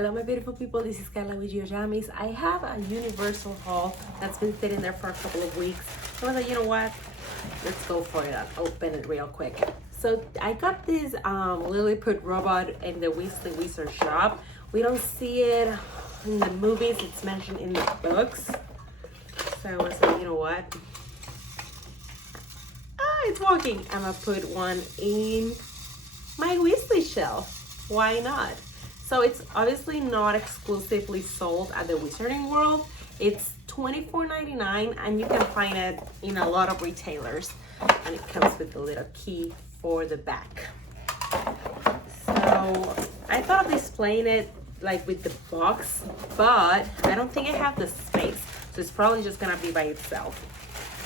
Hello my beautiful people, this is Carla with your jammies. I have a Universal haul that's been sitting there for a couple of weeks. So I was like, you know what? Let's go for it. I'll open it real quick. So I got this Lilliput robot in the Weasley Wizard shop. We don't see it in the movies, it's mentioned in the books. So I was like, you know what? It's walking. I'm gonna put one in my Weasley shelf. Why not? So it's obviously not exclusively sold at the Wizarding World. It's $24.99 and you can find it in a lot of retailers. And it comes with the little key for the back. So I thought of displaying it like with the box, but I don't think I have the space. So it's probably just gonna be by itself.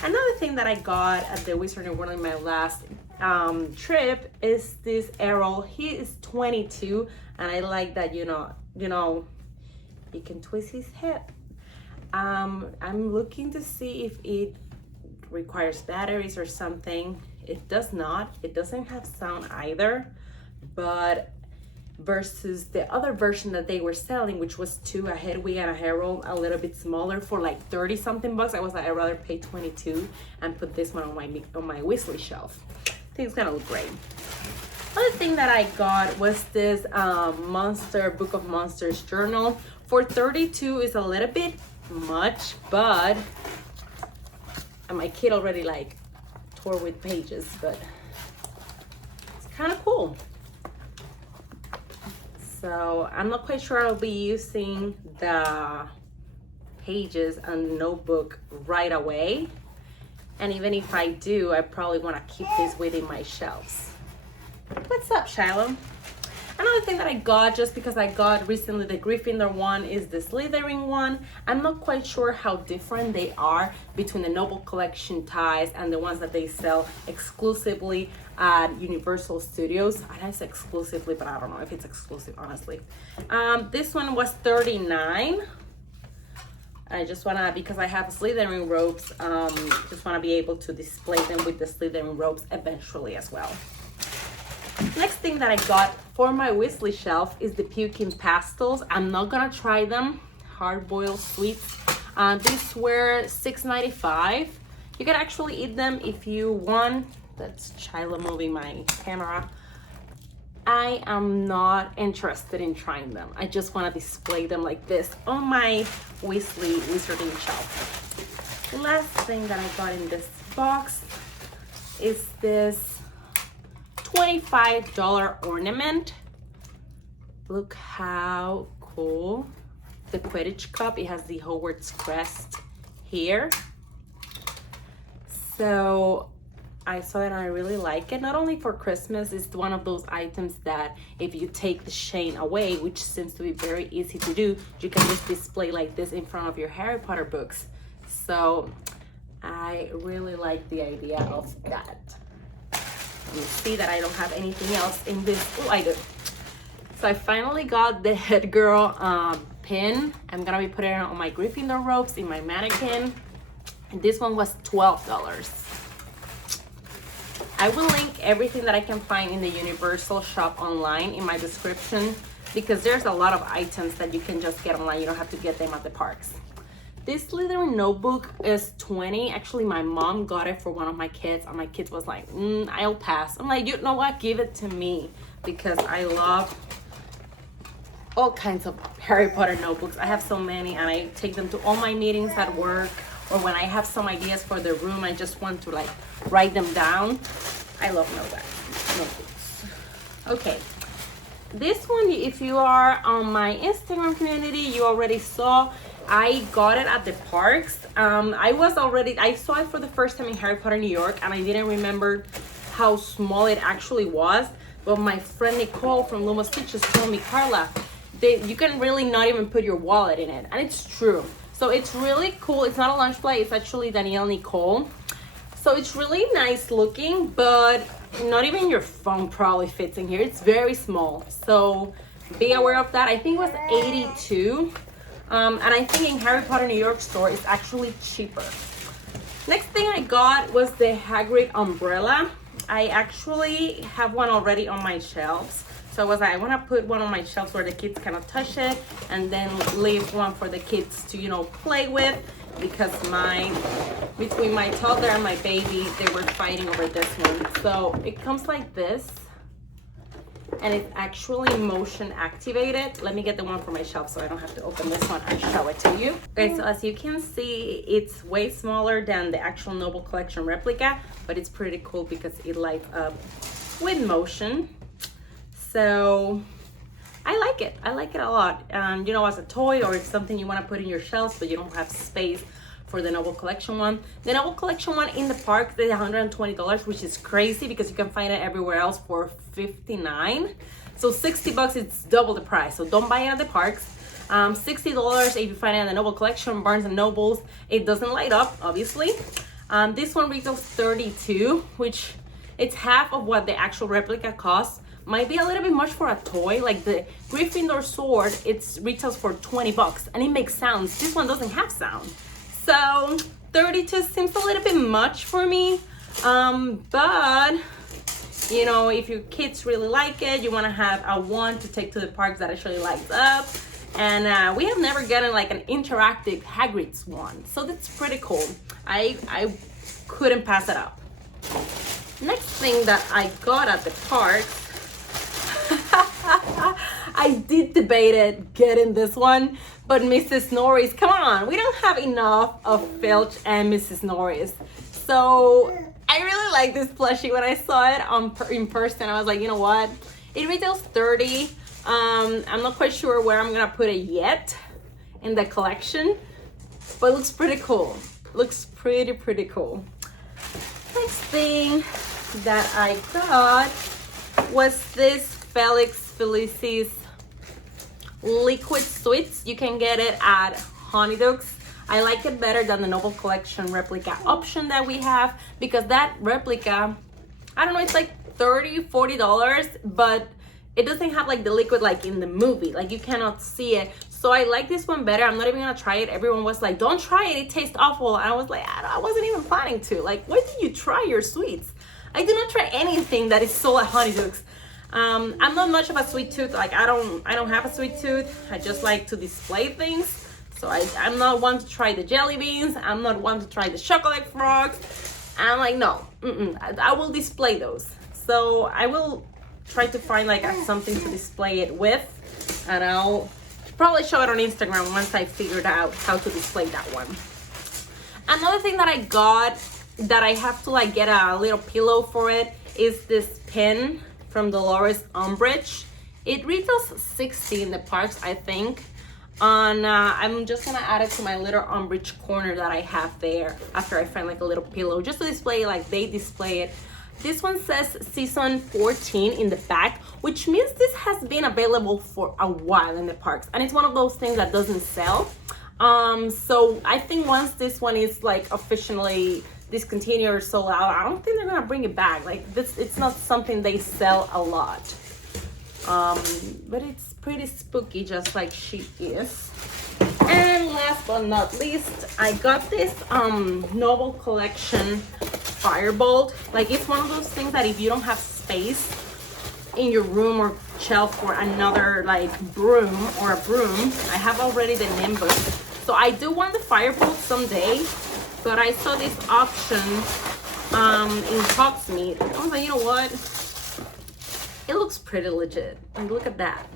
Another thing that I got at the Wizarding World in my last trip is this Errol. He is 22 and I like that, you know, he can twist his head. I'm looking to see if it requires batteries or something. It does not. It doesn't have sound either, but versus the other version that they were selling, which was two, a Hedwig and a Harold, a little bit smaller for like 30 something bucks. I was like, I'd rather pay 22 and put this one on my Weasley shelf. I think it's gonna look great. Other thing that I got was this Book of Monsters journal. For 32 is a little bit much, but my kid already like tore with pages, but it's kind of cool. So I'm not quite sure I'll be using the pages and notebook right away. And even if I do, I probably want to keep this within my shelves. What's up, Shiloh? Another thing that I got, just because I got recently the Gryffindor one, is the Slytherin one. I'm not quite sure how different they are between the Noble Collection ties and the ones that they sell exclusively at Universal Studios. I say exclusively, but I don't know if it's exclusive, honestly. This one was $39. I just wanna, because I have Slytherin robes, just wanna be able to display them with the Slytherin robes eventually as well. Next thing that I got for my Weasley shelf is the Puking Pastels. I'm not gonna try them, hard-boiled sweets. These were $6.95. You can actually eat them if you want. That's Chyla moving my camera. I am not interested in trying them. I just want to display them like this on my Weasley Wizarding shelf. The last thing that I got in this box is this $25 ornament. Look how cool. The Quidditch cup, it has the Hogwarts crest here. So I saw it and I really like it. Not only for Christmas, it's one of those items that if you take the chain away, which seems to be very easy to do, you can just display like this in front of your Harry Potter books. So I really like the idea of that. You see that I don't have anything else in this. Oh, I do. So I finally got the Head Girl pin. I'm gonna be putting it on my Gryffindor robes in my mannequin. And this one was $12. I will link everything that I can find in the Universal shop online in my description, because there's a lot of items that you can just get online. You don't have to get them at the parks. This Slytherin notebook is $20. Actually, my mom got it for one of my kids, and my kids was like, I'll pass. I'm like, you know what? Give it to me, because I love all kinds of Harry Potter notebooks. I have so many, and I take them to all my meetings at work, or when I have some ideas for the room, I just want to like write them down. I love notebooks. Okay, this one, if you are on my Instagram community, you already saw. I got it at the parks. I saw it for the first time in Harry Potter New York, and I didn't remember how small it actually was. But my friend Nicole from Lumos Stitches told me, Carla, you can really not even put your wallet in it, and it's true. So it's really cool. It's not a lunch plate, it's actually Danielle Nicole. So it's really nice looking, but not even your phone probably fits in here. It's very small. So be aware of that. I think it was $82. And I think in Harry Potter New York store, it's actually cheaper. Next thing I got was the Hagrid Umbrella. I actually have one already on my shelves. So I was like, I want to put one on my shelves where the kids cannot touch it, and then leave one for the kids to, you know, play with, because between my toddler and my baby, they were fighting over this one. So it comes like this, and it's actually motion activated. Let me get the one for my shelf so I don't have to open this one and show it to you. Okay, so as you can see, it's way smaller than the actual Noble Collection replica, but it's pretty cool because it lights up with motion. So I like it. I like it a lot. You know, as a toy, or it's something you want to put in your shelves, but you don't have space for the Noble Collection one. The Noble Collection one in the park is $120, which is crazy because you can find it everywhere else for $59. So $60, it's double the price. So don't buy it at the parks. $60 if you find it in the Noble Collection, Barnes and Nobles. It doesn't light up, obviously. This one retails $32, which it's half of what the actual replica costs. Might be a little bit much for a toy. Like the Gryffindor sword, it retails for $20 and it makes sounds. This one doesn't have sound. So 32 seems a little bit much for me. But you know, if your kids really like it, you want to have a one to take to the parks that actually lights up. And we have never gotten like an interactive Hagrid's one, so that's pretty cool. I couldn't pass it up. Next thing that I got at the parks, I did debate it getting this one, but Mrs. Norris, come on, we don't have enough of Filch and Mrs. Norris. So I really like this plushie. When I saw it in person, I was like, you know what? It retails $30. I'm not quite sure where I'm gonna put it yet in the collection, but it looks pretty cool. Looks pretty cool. Next thing that I got was this Felix Felicis liquid sweets. You can get it at Honeydukes. I like it better than the Noble Collection replica option that we have, because that replica, I don't know, it's like $30-40, but it doesn't have like the liquid like in the movie. Like you cannot see it. So I like this one better. I'm not even gonna try it. Everyone was like, don't try it, it tastes awful. And I was like, I wasn't even planning to. Like, why do you try your sweets? I do not try anything that is sold at Honeydukes. I'm not much of a sweet tooth. Like I don't have a sweet tooth. I just like to display things. So I'm not one to try the jelly beans. I'm not one to try the chocolate frogs. I'm like, no, I will display those. So I will try to find like something to display it with, and I'll probably show it on Instagram once I figured out how to display that one. Another thing that I got that I have to like get a little pillow for it is this pin from Dolores Umbridge. It retails $60 in the parks, I think. I'm just gonna add it to my little Umbridge corner that I have there after I find like a little pillow, just to display it like they display it. This one says season 14 in the back, which means this has been available for a while in the parks, and it's one of those things that doesn't sell. So I think once this one is like officially discontinued or sold out, I don't think they're gonna bring it back. Like this, it's not something they sell a lot. But it's pretty spooky, just like she is. And last but not least, I got this Noble Collection Firebolt. Like it's one of those things that if you don't have space in your room or shelf for another like broom or a broom, I have already the Nimbus. So I do want the Firebolt someday, but I saw this auction in Hogsmeade. I was like, you know what? It looks pretty legit. Like look at that.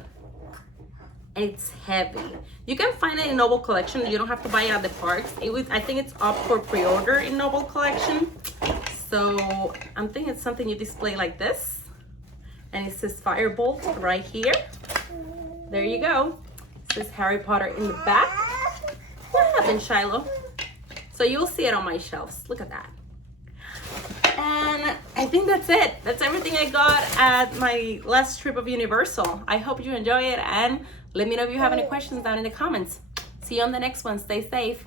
It's heavy. You can find it in Noble Collection. You don't have to buy it at the parks. I think it's up for pre-order in Noble Collection. So I'm thinking it's something you display like this. And it says Firebolt right here. There you go. It says Harry Potter in the back. What happened, Shiloh? So you'll see it on my shelves. Look at that. And I think that's it. That's everything I got at my last trip of Universal. I hope you enjoy it, and let me know if you have any questions down in the comments. See you on the next one. Stay safe.